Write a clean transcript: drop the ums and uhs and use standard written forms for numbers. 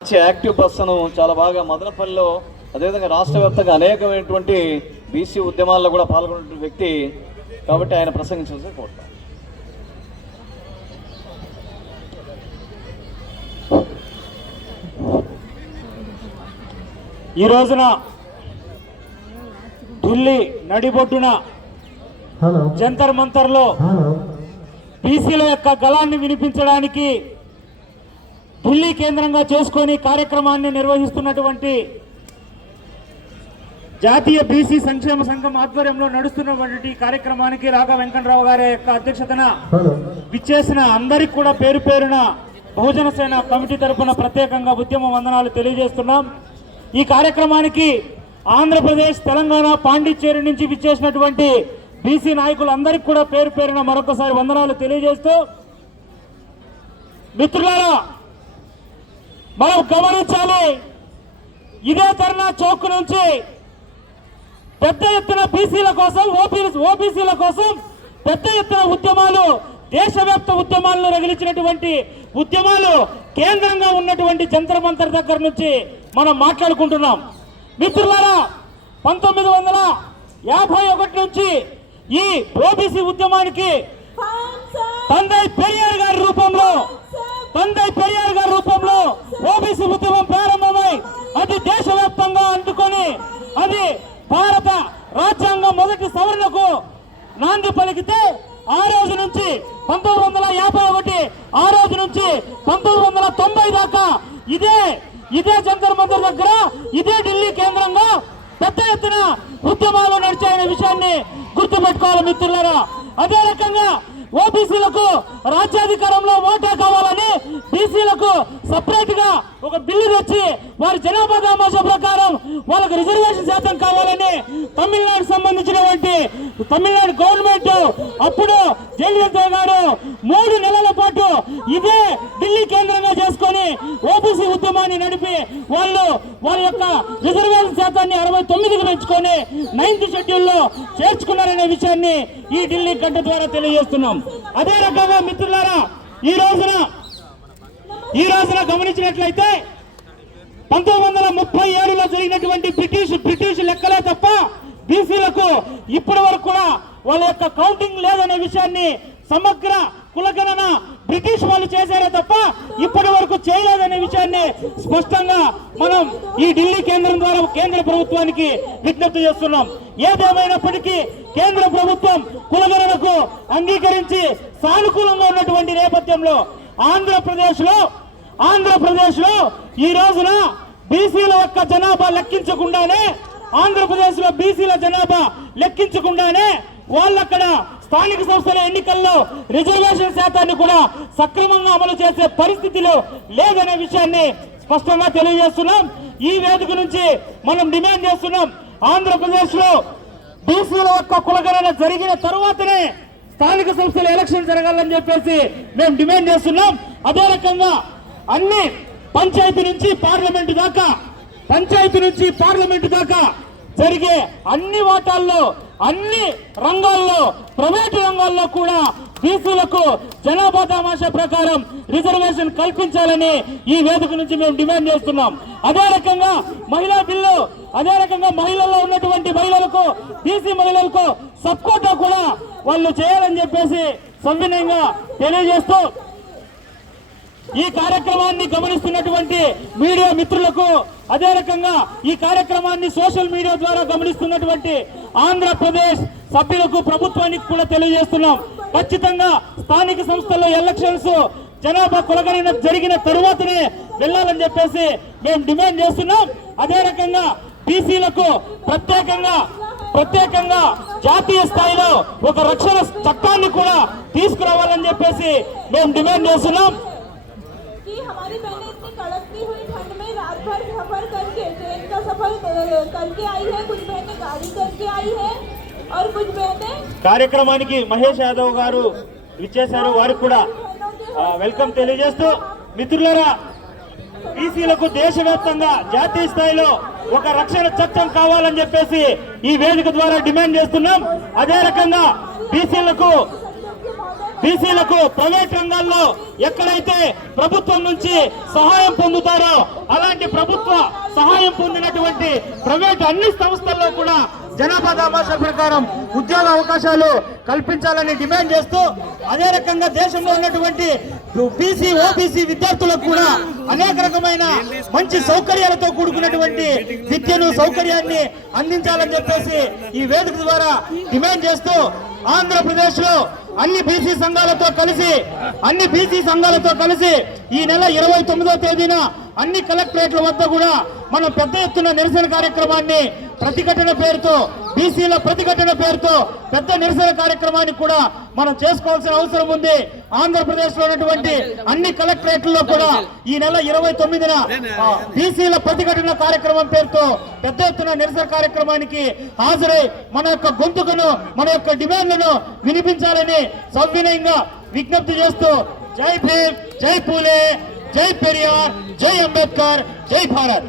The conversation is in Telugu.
యాక్టివ్ పర్సన్ చాలా బాగా మదనపల్లిలో అదేవిధంగా రాష్ట్ర వ్యాప్తంగా అనేకమైనటువంటి బీసీ ఉద్యమాల్లో కూడా పాల్గొన్న వ్యక్తి కాబట్టి ఆయన ప్రసంగించాల్సి కోరుతాం. ఈ రోజున ఢిల్లీ నడిబొడ్డున జంతర్ మంతర్లో బీసీల యొక్క గళాన్ని వినిపించడానికి ఢిల్లీ కేంద్రంగా చేసుకొని కార్యక్రమాన్ని నిర్వహిస్తున్నటువంటి జాతీయ బీసీ సంక్షేమ సంఘం ఆధ్వర్యంలో నడుస్తున్నటువంటి కార్యక్రమానికి రాఘవ వెంకటరావు గారి యొక్క అధ్యక్షతన విచ్చేసిన అందరికి కూడా పేరు పేరున బహుజన సేన కమిటీ తరఫున ప్రత్యేకంగా ఉద్యమ వందనాలు తెలియజేస్తున్నాం. ఈ కార్యక్రమానికి ఆంధ్రప్రదేశ్, తెలంగాణ, పాండిచ్చేరి నుంచి విచ్చేసినటువంటి బీసీ నాయకులందరికీ కూడా పేరు పేరున మరొకసారి వందనాలు తెలియజేస్తూ, మిత్రులారా మనం గమనించాలి, ఇదే ధర్నా చౌక్ నుంచి పెద్ద ఎత్తున బీసీల కోసం, ఓబీసీల కోసం పెద్ద ఎత్తున ఉద్యమాలు, దేశవ్యాప్త ఉద్యమాలను రగిలించినటువంటి ఉద్యమాలు కేంద్రంగా ఉన్నటువంటి జంతర్ మంతర్ దగ్గర నుంచి మనం మాట్లాడుకుంటున్నాం. మిత్రులారా 1951 నుంచి ఈ ఓబీసీ ఉద్యమానికి తండ్రి పెరియార్ గారి రూపంలో ఓబీసీ ఉద్యమం ప్రారంభమై అది దేశవ్యాప్తంగా అందుకొని అది భారత రాజ్యాంగం మొదటి సవరణకు నాంది పలికితే ఆ రోజు నుంచి 1951 ఆ రోజు నుంచి 1990 దాకా ఇదే జంతర్ మంతర్ దగ్గర, ఇదే ఢిల్లీ కేంద్రంగా పెద్ద ఎత్తున ఉద్యమాలు నడిచాయనే విషయాన్ని గుర్తుపెట్టుకోవాలి మిత్రులారా. అదే రకంగా ఓబీసీలకు రాజ్యాధికారంలో ఓటా కావాలని బీసీలకు సపరేట్ గా ఒక బిల్లు తెచ్చి వారి జనాభా దామాషా ప్రకారం వాళ్ళకు రిజర్వేషన్ శాతం కావాలని తమిళనాడు సంబంధించినటువంటి తమిళనాడు గవర్నమెంట్ అప్పుడు జయలలిత గారు 3 నెలల పాటు ఇదే ఢిల్లీ కేంద్రంగా చేసుకొని ఓబీసీ ఉద్యమాన్ని నడిపి వాళ్ళ యొక్క రిజర్వేషన్ శాతాన్ని 69కి పెంచుకొని 9th షెడ్యూల్లో చేర్చుకున్నారనే విషయాన్ని ఈ ఢిల్లీ గడ్డ ద్వారా తెలియజేస్తున్నాం. అదే రకంగా మిత్రులారా ఈ రోజున గమనించినట్లయితే 1937లో జరిగినటువంటి బ్రిటిష్ లెక్కలే తప్ప బీసీలకు ఇప్పటి వరకు కూడా వాళ్ళ యొక్క కౌంటింగ్ లేదనే విషయాన్ని, సమగ్ర కులగణన బ్రిటిష్ వాళ్ళు చేశారే తప్ప ఇప్పటి వరకు చేయలేదనే విషయాన్ని స్పష్టంగా మనం ఈ ఢిల్లీ కేంద్రం ద్వారా కేంద్ర ప్రభుత్వానికి విజ్ఞప్తి చేస్తున్నాం. ఏదేమైనప్పటికీ కేంద్ర ప్రభుత్వం కులగణనకు అంగీకరించి సానుకూలంగా ఉన్నటువంటి నేపథ్యంలో ఆంధ్రప్రదేశ్ లో ఈ రోజున బీసీల యొక్క జనాభా లెక్కించకుండానే, ఆంధ్రప్రదేశ్ లో బీసీల జనాభా లెక్కించకుండానే వాళ్ళక్కడ స్థానిక సంస్థల ఎన్నికల్లో రిజర్వేషన్ శాతాన్ని కూడా సక్రమంగా అమలు చేసే పరిస్థితిలో లేదనే విషయాన్ని స్పష్టంగా తెలియజేస్తున్నాం. ఈ వేదిక నుంచి మనం డిమాండ్ చేస్తున్నాం, ఆంధ్రప్రదేశ్ లో బీసీల యొక్క కులగణన జరిగిన తరువాతనే స్థానిక సంస్థల ఎలక్షన్ జరగాలని చెప్పేసి మేము డిమాండ్ చేస్తున్నాం. అదే రకంగా అన్ని పంచాయతీ నుంచి పార్లమెంటు దాకా జరిగే అన్ని వాటాల్లో, అన్ని రంగాల్లో, ప్రైవేటు రంగాల్లో కూడా బీసీలకు జనాభా దామాషా ప్రకారం రిజర్వేషన్ కల్పించాలని ఈ వేదిక నుంచి మేము డిమాండ్ చేస్తున్నాం. అదే రకంగా మహిళా బిల్లు, అదే రకంగా మహిళల్లో ఉన్నటువంటి మహిళలకు, బీసీ మహిళలకు సపోర్ట్ కూడా వాళ్ళు చేయాలని చెప్పేసి సవినయంగా తెలియజేస్తూ, ఈ కార్యక్రమాన్ని గమనిస్తున్నటువంటి మీడియా మిత్రులకు, అదే రకంగా ఈ కార్యక్రమాన్ని సోషల్ మీడియా ద్వారా గమనిస్తున్నటువంటి ఆంధ్రప్రదేశ్ సభ్యులకు, ప్రభుత్వానికి కూడా తెలియజేస్తున్నాం, ఖచ్చితంగా స్థానిక సంస్థల్లో ఎలక్షన్స్ జనాభా కులగణన జరిగిన తరువాతనే వెళ్ళాలని చెప్పేసి మేము డిమాండ్ చేస్తున్నాం. అదే రకంగా బీసీలకు ప్రత్యేకంగా జాతీయ స్థాయిలో ఒక రక్షణ చట్టాన్ని కూడా తీసుకురావాలని చెప్పేసి మేము డిమాండ్ చేస్తున్నాం. हमारी बहनें इतनी कड़कती हुई ठंड में रात भर सफर करके, ट्रेन का सफर करके आई है, कुछ बहनें गाड़ी करके आई है और कुछ बहनें కార్యక్రమానికి మహేష్ యాదవ్ గారు విచ్చేశారు, వారికి కూడా వెల్కమ్ తెలియజేస్తూ, మిత్రులారా బీసీలకు దేశవ్యాప్తంగా జాతీయ స్థాయిలో ఒక రక్షణ చట్టం కావాలని చెప్పేసి ఈ వేదిక ద్వారా డిమాండ్ చేస్తున్నాం. అదే రకంగా బీసీలకు బీసీలకు ప్రైవేట్ రంగాల్లో ఎక్కడైతే ప్రభుత్వం నుంచి సహాయం పొందుతారో అలాంటి ప్రభుత్వ సహాయం పొందినటువంటి ప్రైవేట్ అన్ని సంస్థల్లో కూడా జనాభా దామాషా ప్రకారం ఉద్యోగ అవకాశాలు కల్పించాలని డిమాండ్ చేస్తూ, అదే రకంగా దేశంలో ఉన్నటువంటి బీసీ ఓబీసీ విద్యార్థులకు కూడా అనేక రకమైన మంచి సౌకర్యాలతో కూడుకున్నటువంటి విద్యను సౌకర్యాన్ని అందించాలని చెప్పేసి ఈ వేదిక ద్వారా డిమాండ్ చేస్తూ, ఆంధ్రప్రదేశ్ లో అన్ని బీసీ సంఘాలతో కలిసి ఈ నెల 29వ తేదీన అన్ని కలెక్టరేట్ల వద్ద కూడా మనం పెద్ద ఎత్తున నిరసన కార్యక్రమాన్ని ప్రతిఘటన పేరుతో, బీసీల ప్రతిఘటన పేరుతో పెద్ద నిరసన కార్యక్రమాన్ని కూడా మనం చేసుకోవాల్సిన అవసరం ఉంది. ఆంధ్రప్రదేశ్ లో ఉన్నటువంటి అన్ని కలెక్టరేట్లలో కూడా ఈ నెల 29న బీసీల ప్రతిఘటన కార్యక్రమం పేరుతో పెద్ద ఎత్తున నిరసన కార్యక్రమానికి హాజరై మన యొక్క గొంతుకును, మన యొక్క డిమాండ్లను వినిపించాలని సవినయంగా విజ్ఞప్తి చేస్తూ, జై భీమ్, జై పూలే, జై పెరియార్, జై అంబేద్కర్, జై భారత్.